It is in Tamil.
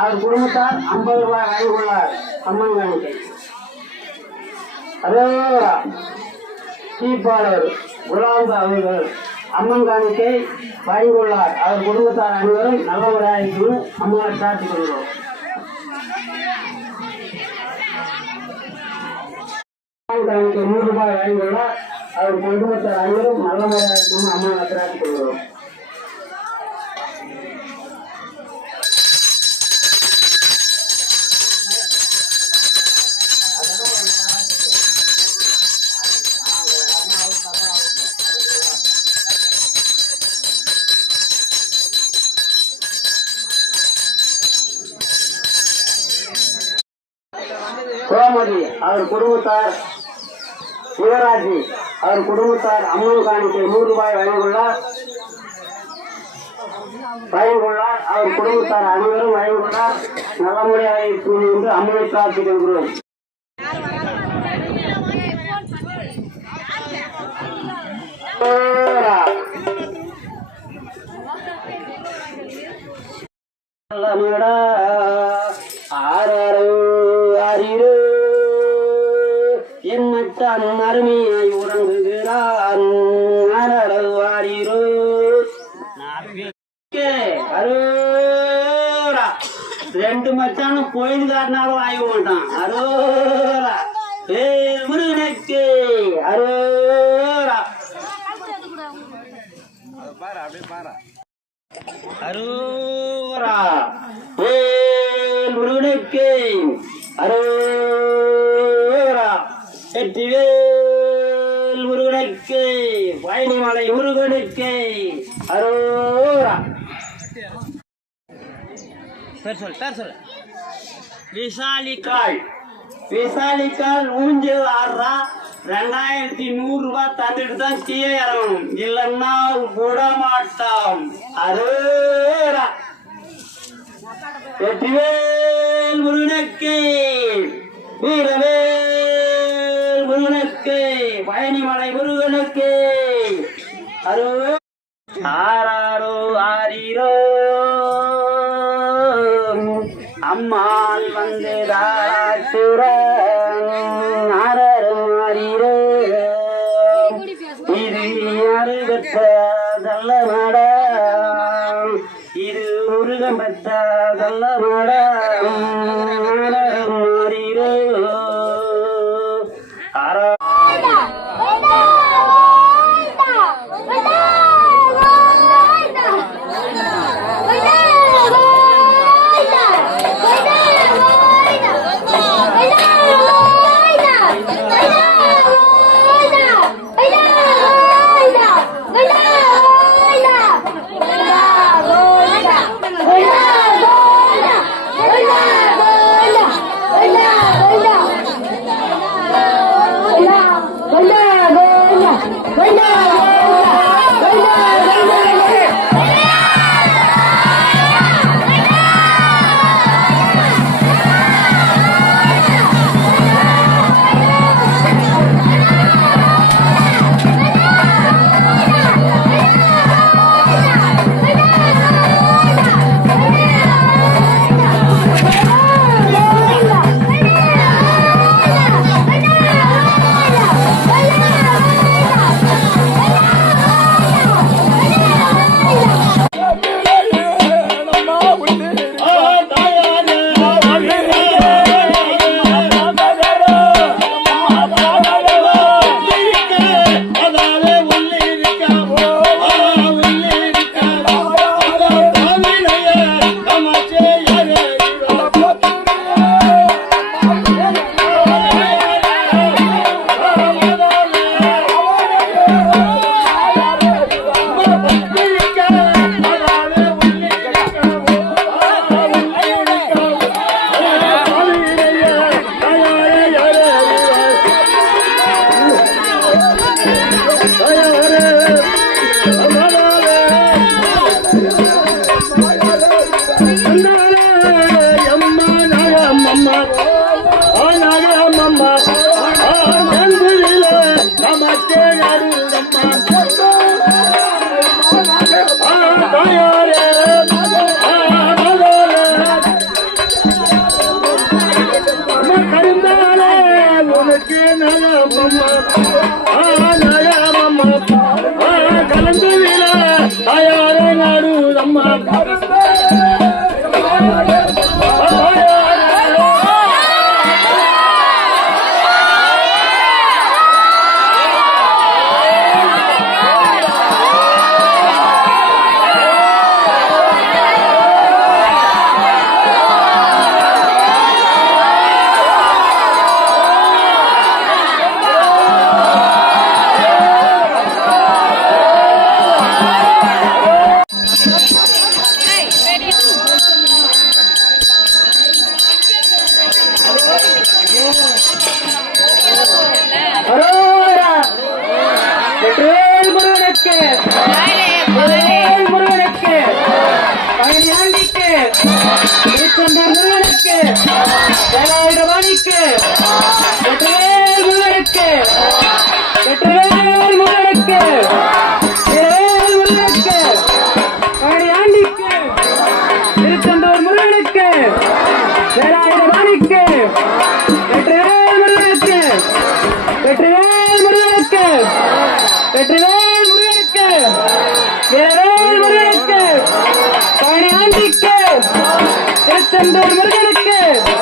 அவர் குடும்பத்தார் ஐம்பது ரூபாய் வாங்கியுள்ளார் அம்மன் கோயிலுக்கு. அரோரா சீப்பாளர் குலாந்த அவர்கள் அம்மன் காணிக்கை வாங்கியுள்ளார் அவர் குடும்பத்தார் அனைவரும் நல்லவராயிருக்கணும் அம்மனை பிரார்த்திக் கொள்கிறோம். நூறு ரூபாய் வாங்கியுள்ளார் அவர் குடும்பத்தார் அனைவரும் நல்லவராயிருக்கணும் அம்மனை பிரார்த்திக் கொள்கிறோம். கோமதி அவர் குடும்பத்தார் சிவராஜி அவர் குடும்பத்தார் அம்மன் காணிக்கை நூறு ரூபாய் வழங்கியுள்ளார். வழங்கியுள்ளார். அவர் குடும்பத்தார் அனைவரும் வழங்கியுள்ளார். நல்லமுறையாக கூறி என்று அம்மனை பிரார்த்திக்கிறோம் நல்லமடா என்னத்தான் அருமையாய் உறங்குகிறான். ஆறாரோ ஆறிரோ அரோரா. ரெண்டு மச்சானும் கோயில் காட்டினாலும் ஆக மாட்டான். அரோரா. ஏ முருகனுக்கு. அரோரா. அரோரா. ஏ முருகனுக்கு. அரோ வெற்றிவேல் முருகனுக்கு பழனிமலை முருகனுக்கு அரோரா. பேர் சொல் பேர் சொல் விசாலிக்காள் விசாலிக்காள் ஊஞ்சல் ஆடுறா. ரெண்டாயிரத்தி நூறு ரூபாய் தந்துட்டு தான் கீழே இறங்கணும். இல்லைன்னா விட மாட்டான். அரோரா. வெற்றிவேல் முருகனுக்கு வீரவேல் கனிமலை முருகனுக்கு. அரோ ஆராரோ ஆரீரோ. அம்மாள் வந்து தாராசுரன். ஆராரும் ஆரீரோ. இது யாரு பெற்றதல்ல மேடம் இது முருகன் பெற்றதல்ல மேடம் ஆராரும் அரோரா Thank you. சேர்ந்தவர்கள்